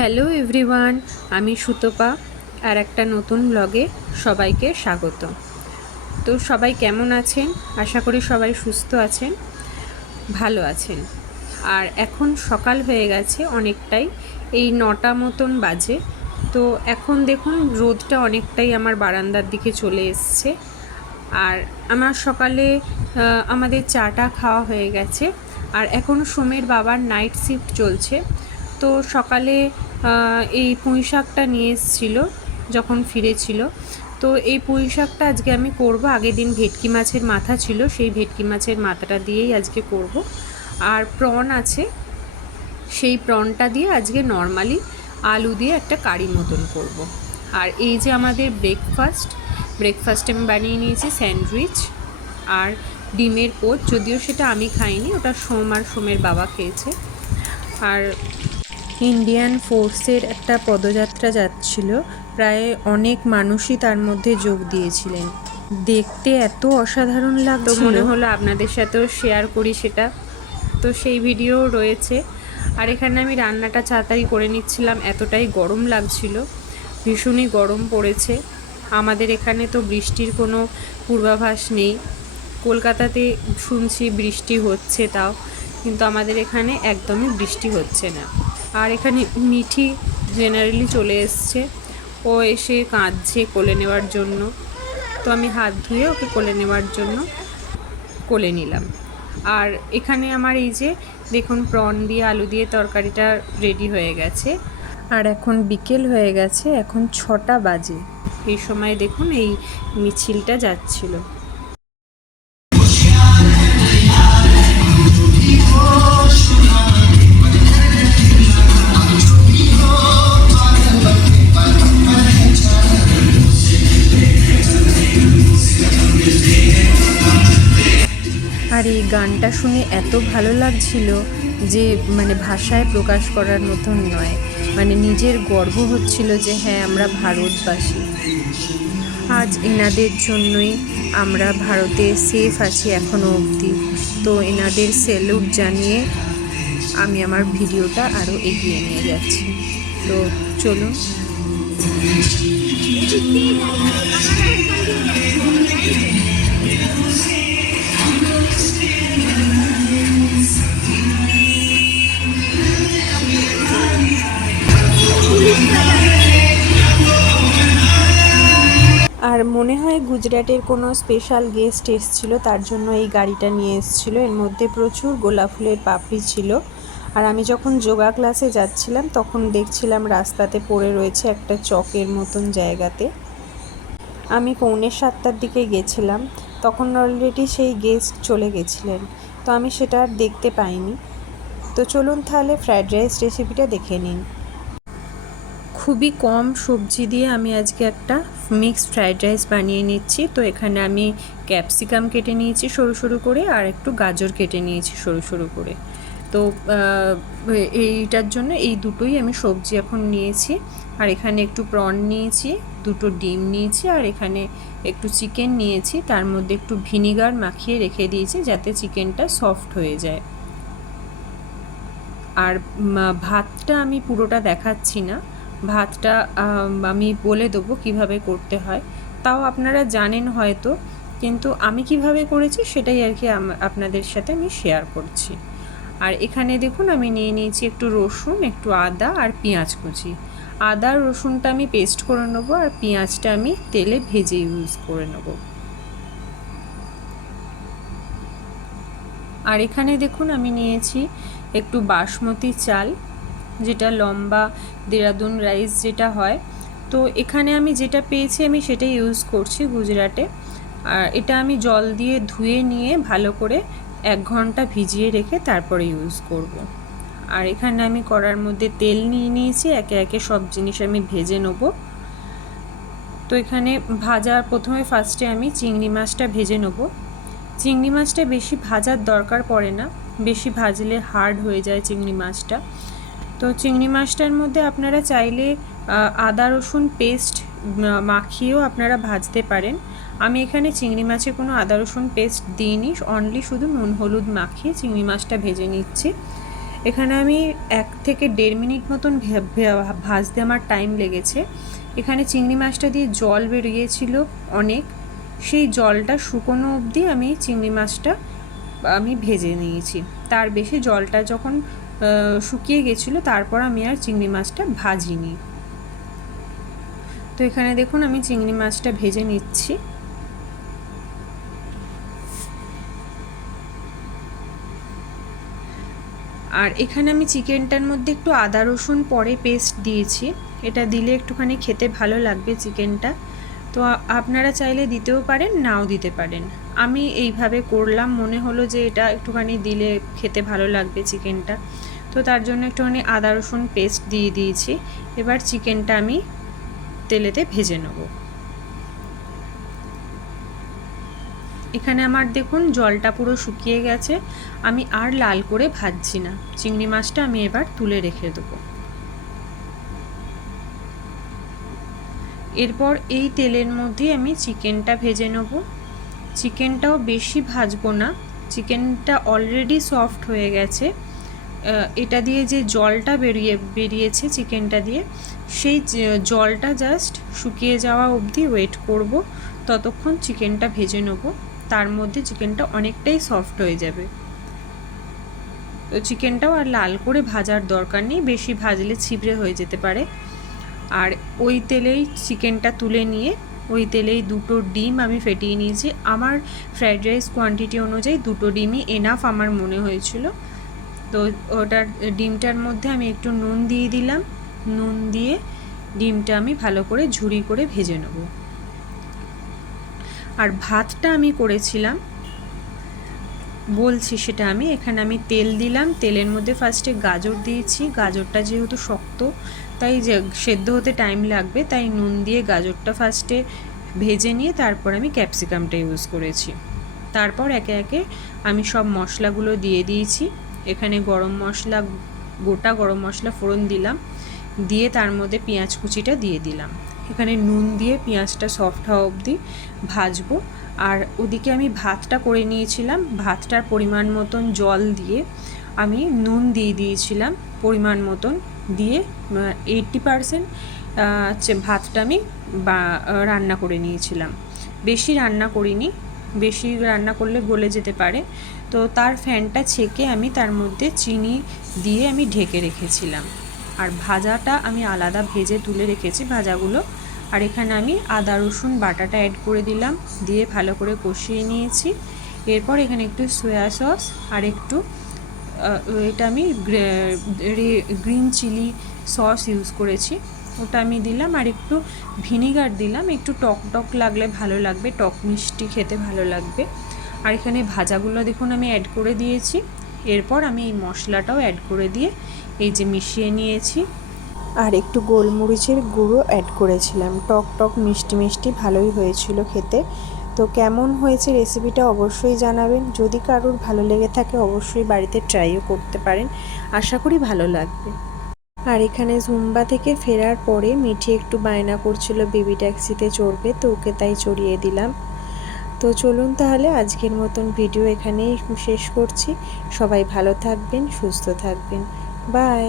Hello everyone, আমি সুতপা আর একটা নতুন ব্লগে সবাইকে স্বাগত। তো সবাই কেমন আছেন? আশা করি সবাই সুস্থ আছেন, ভালো আছেন। আর এখন সকাল হয়ে গেছে অনেকটাই, এই নটা মতন বাজে। তো এখন দেখুন রোদটা অনেকটাই আমার বারান্দার দিকে চলে এসছে। আর আমার সকালে আমাদের চাটা খাওয়া হয়ে গেছে। আর এখন সোমের বাবার নাইট শিফট চলছে। তো সকালে এই পুঁই শাকটা নিয়ে এসেছিল, যখন ফিরেছিল। তো এই পুঁই শাকটা আজকে আমি করব। আগের দিন ভেটকি মাছের মাথা ছিল, সেই ভেটকি মাছের মাথাটা দিয়েই আজকে করব। আর প্রন আছে, সেই প্রনটা দিয়ে আজকে নর্মালি আলু দিয়ে একটা কারি মতন করব। আর এই যে আমাদের ব্রেকফাস্ট ব্রেকফাস্টে আমি বানিয়ে নিয়েছি স্যান্ডউইচ আর ডিমের পোচ যদিও সেটা আমি খাইনি, ওটা সোম আর সোমের বাবা খেয়েছে। আর ইন্ডিয়ান ফোর্সের একটা পদযাত্রা যাচ্ছিল। প্রায় অনেক মানুষই তার মধ্যে যোগ দিয়েছিলেন। দেখতে এত অসাধারণ লাগতো মনে হলো আপনাদের সাথেও শেয়ার করি সেটা। তো সেই ভিডিও রয়েছে। আর এখানে আমি রান্নাটা তাড়াতাড়ি করে নিচ্ছিলাম। এতটাই গরম লাগছিল। ভীষণই গরম পড়েছে। আমাদের এখানে তো বৃষ্টির কোনো পূর্বাভাস নেই। কলকাতাতে শুনছি বৃষ্টি হচ্ছে তাও। কিন্তু আমাদের এখানে একদমই বৃষ্টি হচ্ছে না। আর এখানে মিঠি জেনারেলি চলে এসছে। ও এসে কাঁদছে কোলে নেওয়ার জন্য। তো আমি হাত ধুয়ে ওকে কোলে নেওয়ার জন্য কোলে নিলাম। আর এখানে আমার এই যে দেখুন, প্রন দিয়ে আলু দিয়ে তরকারিটা রেডি হয়ে গেছে। আর এখন বিকেল হয়ে গেছে, এখন ছটা বাজে। এই সময় দেখুন এই মিছিলটা যাচ্ছিল। গানটা শুনে এত ভালো লাগছিল যে মানে ভাষায় প্রকাশ করার মতন নয়। মানে নিজের গর্ব হচ্ছিল যে হ্যাঁ আমরা ভারতবাসী। আজ এনাদের জন্যই আমরা ভারতে সেফ আছি এখনও অবধি। তো এনাদের স্যালুট জানিয়ে আমি আমার ভিডিওটা আরও এগিয়ে নিয়ে যাচ্ছি। তো চলুন। আর মনে হয় গুজরাটের কোনো স্পেশাল গেস্ট এসছিল, তার জন্য এই গাড়িটা নিয়ে এসেছিল। এর মধ্যে প্রচুর গোলাপ ফুলের পাপড়ি ছিল। আর আমি যখন যোগা ক্লাসে যাচ্ছিলাম, তখন দেখছিলাম রাস্তাতে পড়ে রয়েছে একটা চকের মতন জায়গাতে। আমি পৌনে সাতটার দিকে গেছিলাম। তখন অলরেডি সেই গেস্ট চলে গেছিলেন। তো আমি সেটা আর দেখতে পাইনি। তো চলুন তাহলে ফ্রায়েড রাইস রেসিপিটা দেখে নিন। খুবই কম সবজি দিয়ে আমি আজকে একটা মিক্সড ফ্রায়েড রাইস বানিয়ে নিচ্ছি। তো এখানে আমি ক্যাপসিকাম কেটে নিয়েছি সরু সরু করে আর একটু গাজর কেটে নিয়েছি সরু সরু করে। তো এইটার জন্য এই দুটোই আমি সবজি এখন নিয়েছি। আর এখানে একটু প্রন নিয়েছি। দুটো ডিম নিয়েছি আর এখানে একটু চিকেন নিয়েছি। তার মধ্যে একটু ভিনিগার মাখিয়ে রেখে দিয়েছি যাতে চিকেনটা সফট হয়ে যায়। আর ভাতটা আমি পুরোটা দেখাচ্ছি না। ভাতটা, আমি বলে দেবো কীভাবে করতে হয়। তাও আপনারা জানেন হয়তো, কিন্তু আমি কীভাবে করেছি সেটাই আর কি আপনাদের সাথে আমি শেয়ার করছি। আর এখানে দেখুন আমি নিয়ে নিয়েছি একটু রসুন, একটু আদা আর পেঁয়াজ কুচি। আদা, রসুনটা আমি পেস্ট করে নেব আর পেঁয়াজটা আমি তেলে ভেজে ইউজ করে নেব। আর এখানে দেখুন আমি নিয়েছি একটু বাসমতি চাল, যেটা লম্বা দেরাদুন রাইস যেটা হয়। তো এখানে আমি যেটা পেয়েছি আমি সেটাই ইউজ করছি গুজরাটে। আর এটা আমি জল দিয়ে ধুয়ে নিয়ে ভালো করে এক ঘণ্টা ভিজিয়ে রেখে তারপরে ইউজ করব। আর এখানে আমি কড়ার মধ্যে তেল নিয়ে নিয়েছি, একে একে সব জিনিস আমি ভেজে নেব। তো এখানে ভাজার প্রথমে ফার্স্টে আমি চিংড়ি মাছটা ভেজে নেব। চিংড়ি মাছটা বেশি ভাজার দরকার পড়ে না, বেশি ভাজলে হার্ড হয়ে যায় চিংড়ি মাছটা। তো চিংড়ি মাছটার মধ্যে আপনারা চাইলে আদা, রসুন পেস্ট মাখিয়েও আপনারা ভাজতে পারেন। আমি এখানে চিংড়ি মাছে কোনো আদা, রসুন পেস্ট দিইনি অনলি শুধু নুন, হলুদ মাখিয়ে চিংড়ি মাছটা ভেজে নিচ্ছি। এখানে আমি এক থেকে দেড় মিনিট মতন ভাজতে আমার টাইম লেগেছে। এখানে চিংড়ি মাছটা দিয়ে জল বেরিয়েছিল অনেক। সেই জলটা শুকনো অবধি আমি চিংড়ি মাছটা, আমি ভেজে নিয়েছি। তার বেশি জলটা যখন শুকিয়ে গেছিল, তারপর আমি আর চিংড়ি মাছটা ভাজিনি। তো এখানে দেখুন, আমি চিংড়ি মাছটা ভেজে নিচ্ছি। আর এখানে আমি চিকেনটার মধ্যে একটু আদা, রসুন, পরে পেস্ট দিয়েছি। এটা দিলে একটুখানি খেতে ভালো লাগবে চিকেনটা। তো আপনারা চাইলে দিতেও পারেন, নাও দিতে পারেন। আমি এইভাবে করলাম, মনে হলো যে এটা একটুখানি দিলে খেতে ভালো লাগবে চিকেনটা। তো তার জন্য একটুখানি আদা, রসুন পেস্ট দিয়ে দিয়েছি। এবার চিকেনটা আমি তেলেতে ভেজে নেব। এখানে আমার দেখুন জলটা পুরো শুকিয়ে গেছে। আমি আর লাল করে ভাজছি না। চিংড়ি মাছটা আমি এবার তুলে রেখে দেবো। এরপর এই তেলের মধ্যে আমি চিকেনটা ভেজে নেব। চিকেনটাও বেশি ভাজবো না। চিকেনটা অলরেডি সফট হয়ে গেছে। এটা দিয়ে যে জলটা বেরিয়ে, বেরিয়েছে চিকেনটা দিয়ে, সেই জলটা জাস্ট শুকিয়ে যাওয়া অবধি ওয়েট করব। ততক্ষণ চিকেনটা ভেজে নেব। তার মধ্যে চিকেনটা অনেকটাই সফট হয়ে যাবে। তো চিকেনটাও আর লাল করে ভাজার দরকার নেই, বেশি ভাজলে ছিবড়ে হয়ে যেতে পারে। আর ওই তেলেই চিকেনটা তুলে নিয়ে, ওই তেলেই দুটো ডিম আমি ফেটিয়ে নিয়েছি। আমার ফ্রাইড রাইস কোয়ান্টিটি অনুযায়ী দুটো ডিমই এনাফ আমার মনে হয়েছিল। তো ওটার, ডিমটার মধ্যে আমি একটু নুন দিয়ে দিলাম। নুন দিয়ে ডিমটা আমি ভালো করে ঝুরি করে ভেজে নেব। আর ভাতটা আমি করেছিলাম। বলছি সেটা আমি, এখানে আমি তেল দিলাম। তেলের মধ্যে ফার্স্টে গাজর দিয়েছি। গাজরটা যেহেতু শক্ত, তাই যে সেদ্ধ হতে টাইম লাগবে, তাই নুন দিয়ে গাজরটা ফার্স্টে ভেজে নিয়ে তারপর আমি ক্যাপসিকামটা ইউজ করেছি। তারপর একে একে আমি সব মশলাগুলো দিয়ে দিয়েছি। এখানে গরম মশলা, গোটা গরম মশলা ফোড়ন দিলাম। দিয়ে তার মধ্যে পেঁয়াজ কুচিটা দিয়ে দিলাম। এখানে নুন দিয়ে পেঁয়াজটা সফট হওয়া অবধি ভাজবো। আর ওদিকে আমি ভাতটা করে নিয়েছিলাম। ভাতটার পরিমাণ মতন জল দিয়ে আমি নুন দিয়ে দিয়েছিলাম। পরিমাণ মতন দিয়ে এইটটি পারসেন্ট ভাতটা আমি রান্না করে নিয়েছিলাম। বেশি রান্না করিনি। বেশি রান্না করলে গলে যেতে পারে। তো তার ফ্যানটা ছেঁকে আমি তার মধ্যে চিনি দিয়ে আমি ঢেকে রেখেছিলাম। আর ভাজাটা আমি আলাদা ভেজে তুলে রেখেছি ভাজাগুলো। আর এখানে আমি আদা, রসুন, বাটাটা অ্যাড করে দিলাম, দিয়ে ভালো করে কষিয়ে নিয়েছি। এরপর এখানে একটু সয়া সস আর একটু এটা আমি গ্রিন চিলি সস ইউজ করেছি। ওটা আমি দিলাম আর একটু ভিনিগার দিলাম। একটু টক টক লাগলে ভালো লাগবে, টক মিষ্টি খেতে ভালো লাগবে। আর এখানে ভাজাগুলো দেখুন আমি অ্যাড করে দিয়েছি। এরপর আমি এই মশলাটাও অ্যাড করে দিয়ে এই যে মিশিয়ে নিয়েছি। আর একটু গোলমরিচের গুঁড়ো অ্যাড করেছিলাম। টক টক মিষ্টি মিষ্টি ভালোই হয়েছিল খেতে। তো কেমন হয়েছে রেসিপিটা অবশ্যই জানাবেন। যদি কারোর ভালো লেগে থাকে অবশ্যই বাড়িতে ট্রাইও করতে পারেন। আশা করি ভালো লাগবে। আর এখানে জুম্বা থেকে ফেরার পরে মিঠি একটু বায়না করছিল বেবি ট্যাক্সিতে চড়বে, তো ওকে তাই চড়িয়ে দিলাম। তো চলুন তাহলে আজকের মতন ভিডিও এখানেই শেষ করছি। সবাই ভালো থাকবেন, সুস্থ থাকবেন। বাই।